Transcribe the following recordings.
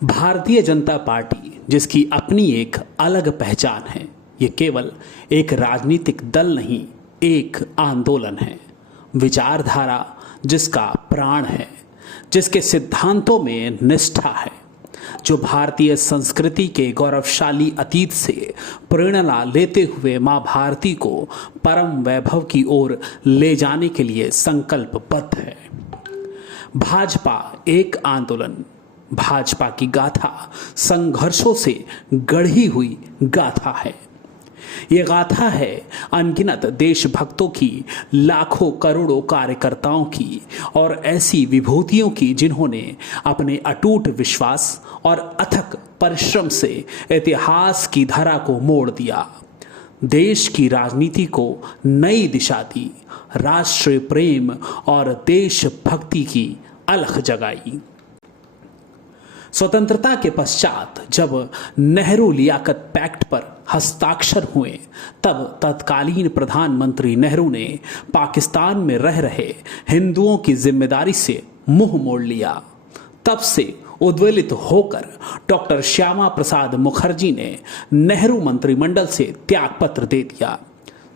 Bharatiya Janata party, जिसकी अपनी एक अलग पहचान है, ये केवल एक राजनीतिक दल नहीं, एक आंदोलन है। विचारधारा जिसका प्राण है, जिसके सिद्धांतों में निष्ठा है, जो भारतीय संस्कृति के गौरवशाली अतीत से प्रेरणा लेते हुए मां भारती को परम वैभव की ओर ले जाने के लिए संकल्पबद्ध है। भाजपा एक आंदोलन, भाजपा की गाथा संघर्षों से गढ़ी हुई गाथा है। ये गाथा है अनगिनत देशभक्तों की, लाखों करोड़ों कार्यकर्ताओं की और ऐसी विभूतियों की जिन्होंने अपने अटूट विश्वास और अथक परिश्रम से इतिहास की धारा को मोड़ दिया, देश की राजनीति को नई दिशा दी, राष्ट्रीय प्रेम और देशभक्ति की अलख जगाई। स्वतंत्रता के पश्चात जब नेहरू लियाकत पैक्ट पर हस्ताक्षर हुए, तब तत्कालीन प्रधानमंत्री नेहरू ने पाकिस्तान में रह रहे हिंदुओं की जिम्मेदारी से मुंह मोड़ लिया। तब से उद्वेलित होकर डॉक्टर श्यामा प्रसाद मुखर्जी ने नेहरू मंत्रिमंडल से त्यागपत्र दे दिया।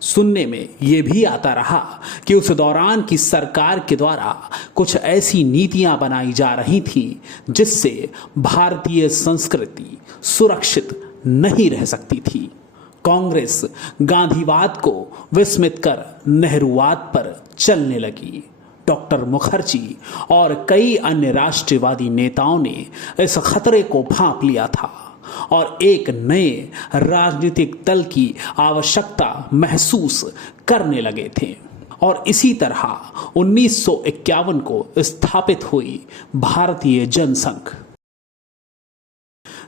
सुनने में यह भी आता रहा कि उस दौरान की सरकार के द्वारा कुछ ऐसी नीतियां बनाई जा रही थीं जिससे भारतीय संस्कृति सुरक्षित नहीं रह सकती थी। कांग्रेस गांधीवाद को विस्मित कर नेहरूवाद पर चलने लगी। डॉक्टर मुखर्जी और कई अन्य राष्ट्रवादी नेताओं ने इस खतरे को भांप लिया था और एक नए राजनीतिक दल की आवश्यकता महसूस करने लगे थे। और इसी तरह 1951 को स्थापित हुई भारतीय जनसंघ।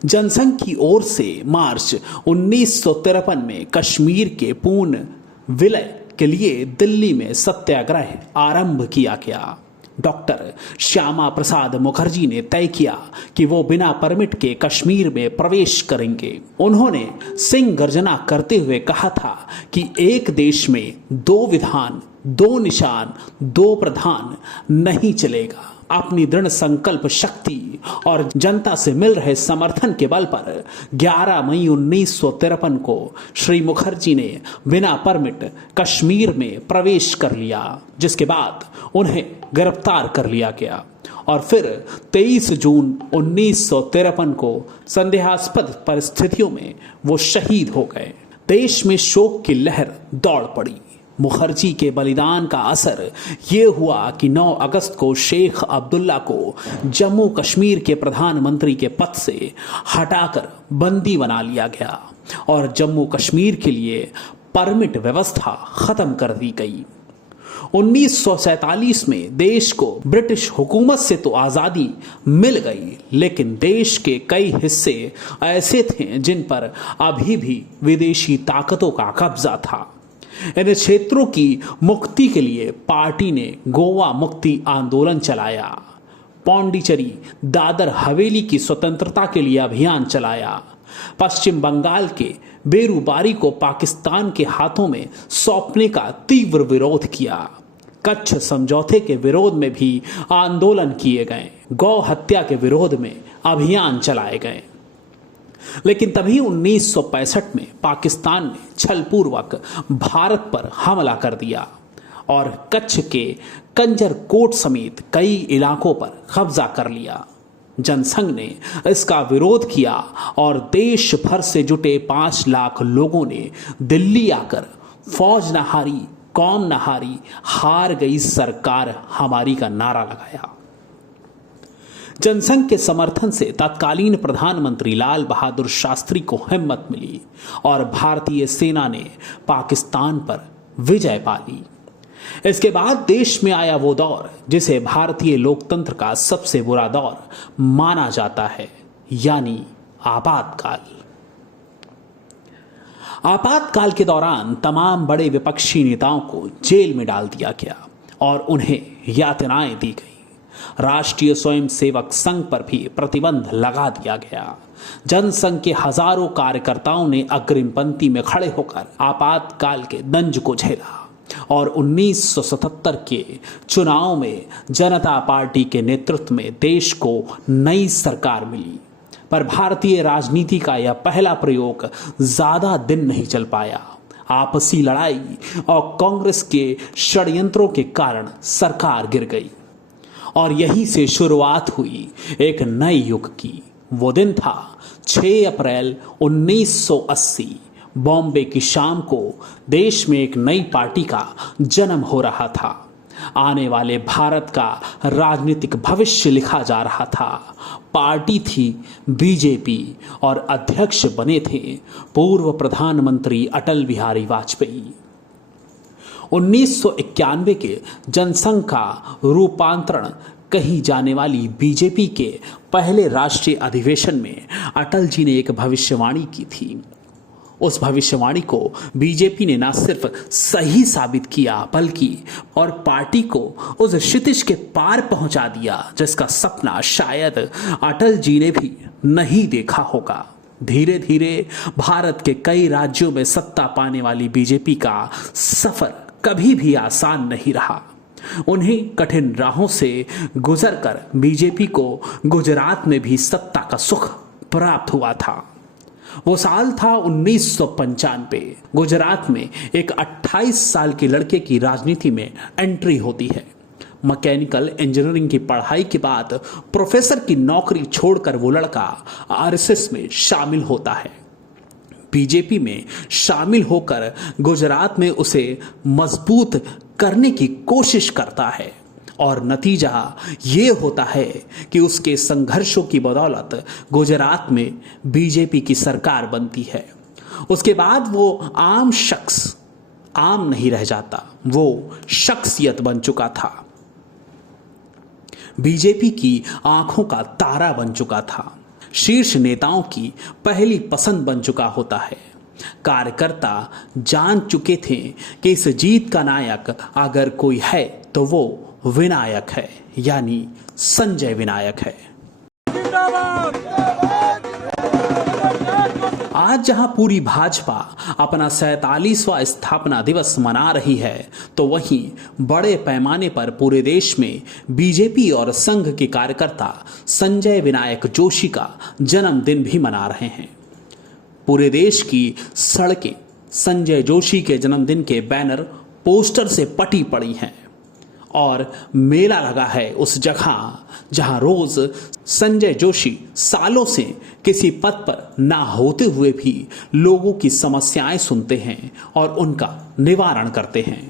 जनसंघ की ओर से मार्च 1953 में कश्मीर के पूर्ण विलय के लिए दिल्ली में सत्याग्रह आरंभ किया गया। डॉक्टर श्यामा प्रसाद मुखर्जी ने तय किया कि वो बिना परमिट के कश्मीर में प्रवेश करेंगे। उन्होंने सिंह गर्जना करते हुए कहा था कि एक देश में दो विधान, दो निशान, दो प्रधान नहीं चलेगा। अपनी दृढ़ संकल्प शक्ति और जनता से मिल रहे समर्थन के बल पर 11 मई 1953 को श्री मुखर्जी ने बिना परमिट कश्मीर में प्रवेश कर लिया, जिसके बाद उन्हें गिरफ्तार कर लिया गया और फिर 23 जून 1953 को संदेहास्पद परिस्थितियों में वो शहीद हो गए। देश में शोक की लहर दौड़ पड़ी। मुखर्जी के बलिदान का असर ये हुआ कि 9 अगस्त को शेख अब्दुल्ला को जम्मू कश्मीर के प्रधानमंत्री के पद से हटाकर बंदी बना लिया गया और जम्मू कश्मीर के लिए परमिट व्यवस्था खत्म कर दी गई। 1947 में देश को ब्रिटिश हुकूमत से तो आज़ादी मिल गई, लेकिन देश के कई हिस्से ऐसे थे जिन पर अभी भी विदेशी ताकतों का कब्जा था। इन क्षेत्रों की मुक्ति के लिए पार्टी ने गोवा मुक्ति आंदोलन चलाया, पौंडीचेरी दादर हवेली की स्वतंत्रता के लिए अभियान चलाया, पश्चिम बंगाल के बेरूबारी को पाकिस्तान के हाथों में सौंपने का तीव्र विरोध किया, कच्छ समझौते के विरोध में भी आंदोलन किए गए, गौ हत्या के विरोध में अभियान चलाए गए। लेकिन तभी 1965 में पाकिस्तान ने छलपूर्वक भारत पर हमला कर दिया और कच्छ के कंजर कोट समेत कई इलाकों पर कब्जा कर लिया। जनसंघ ने इसका विरोध किया और देश भर से जुटे 5 लाख लोगों ने दिल्ली आकर फौज न हारी, कौम न हारी, हार गई सरकार हमारी का नारा लगाया। जनसंघ के समर्थन से तत्कालीन प्रधानमंत्री लाल बहादुर शास्त्री को हिम्मत मिली और भारतीय सेना ने पाकिस्तान पर विजय पा ली। इसके बाद देश में आया वो दौर जिसे भारतीय लोकतंत्र का सबसे बुरा दौर माना जाता है, यानी आपातकाल। आपातकाल के दौरान तमाम बड़े विपक्षी नेताओं को जेल में डाल दिया गया और उन्हें यातनाएं दी गई। राष्ट्रीय स्वयंसेवक संघ पर भी प्रतिबंध लगा दिया गया। जनसंघ के हजारों कार्यकर्ताओं ने अग्रिम पंक्ति में खड़े होकर आपातकाल के दंज को झेला और 1977 के चुनाव में जनता पार्टी के नेतृत्व में देश को नई सरकार मिली। पर भारतीय राजनीति का यह पहला प्रयोग ज्यादा दिन नहीं चल पाया। आपसी लड़ाई और कांग्रेस के षड्यंत्रों के कारण सरकार गिर गई और यहीं से शुरुआत हुई एक नए युग की। वो दिन था 6 अप्रैल 1980। बॉम्बे की शाम को देश में एक नई पार्टी का जन्म हो रहा था। आने वाले भारत का राजनीतिक भविष्य लिखा जा रहा था। पार्टी थी बीजेपी और अध्यक्ष बने थे पूर्व प्रधानमंत्री अटल बिहारी वाजपेयी। 1991 के जनसंघ का रूपांतरण कही जाने वाली बीजेपी के पहले राष्ट्रीय अधिवेशन में अटल जी ने एक भविष्यवाणी की थी। उस भविष्यवाणी को बीजेपी ने न सिर्फ सही साबित किया बल्कि और पार्टी को उस क्षितिज के पार पहुंचा दिया जिसका सपना शायद अटल जी ने भी नहीं देखा होगा। धीरे धीरे भारत के कई राज्यों में सत्ता पाने वाली बीजेपी का सफर कभी भी आसान नहीं रहा। उन्हें कठिन राहों से गुजरकर बीजेपी को गुजरात में भी सत्ता का सुख प्राप्त हुआ था। वो साल था 1995। गुजरात में एक 28 साल के लड़के की राजनीति में एंट्री होती है। मैकेनिकल इंजीनियरिंग की पढ़ाई के बाद प्रोफेसर की नौकरी छोड़कर वो लड़का आरएसएस में शामिल होता है। बीजेपी में शामिल होकर गुजरात में उसे मजबूत करने की कोशिश करता है और नतीजा ये होता है कि उसके संघर्षों की बदौलत गुजरात में बीजेपी की सरकार बनती है। उसके बाद वो आम शख्स आम नहीं रह जाता, वो शख्सियत बन चुका था। बीजेपी की आंखों का तारा बन चुका था। शीर्ष नेताओं की पहली पसंद बन चुका होता है। कार्यकर्ता जान चुके थे कि इस जीत का नायक अगर कोई है तो वो विनायक है, यानी संजय विनायक है। आज जहां पूरी भाजपा अपना 47वां स्थापना दिवस मना रही है तो वहीं बड़े पैमाने पर पूरे देश में बीजेपी और संघ के कार्यकर्ता संजय विनायक जोशी का जन्मदिन भी मना रहे हैं। पूरे देश की सड़कें संजय जोशी के जन्मदिन के बैनर पोस्टर से पटी पड़ी हैं और मेला लगा है उस जगह जहां रोज संजय जोशी सालों से किसी पद पर ना होते हुए भी लोगों की समस्याएं सुनते हैं और उनका निवारण करते हैं।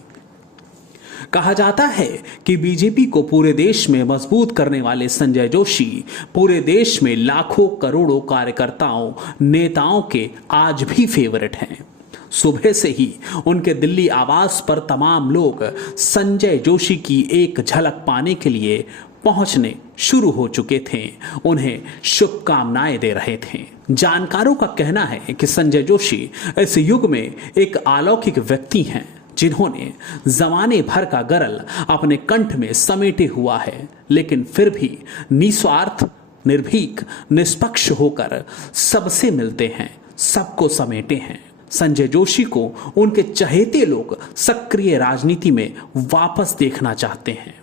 कहा जाता है कि बीजेपी को पूरे देश में मजबूत करने वाले संजय जोशी पूरे देश में लाखों करोड़ों कार्यकर्ताओं नेताओं के आज भी फेवरेट हैं। सुबह से ही उनके दिल्ली आवास पर तमाम लोग संजय जोशी की एक झलक पाने के लिए पहुंचने शुरू हो चुके थे, उन्हें शुभकामनाएं दे रहे थे। जानकारों का कहना है कि संजय जोशी इस युग में एक अलौकिक व्यक्ति हैं जिन्होंने जमाने भर का गरल अपने कंठ में समेटे हुआ है, लेकिन फिर भी निस्वार्थ निर्भीक निष्पक्ष होकर सबसे मिलते हैं, सबको समेटे हैं। संजय जोशी को उनके चहेते लोग सक्रिय राजनीति में वापस देखना चाहते हैं।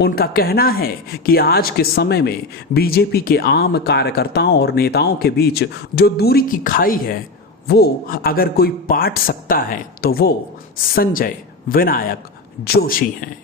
उनका कहना है कि आज के समय में बीजेपी के आम कार्यकर्ताओं और नेताओं के बीच जो दूरी की खाई है वो अगर कोई पाट सकता है तो वो संजय विनायक जोशी हैं।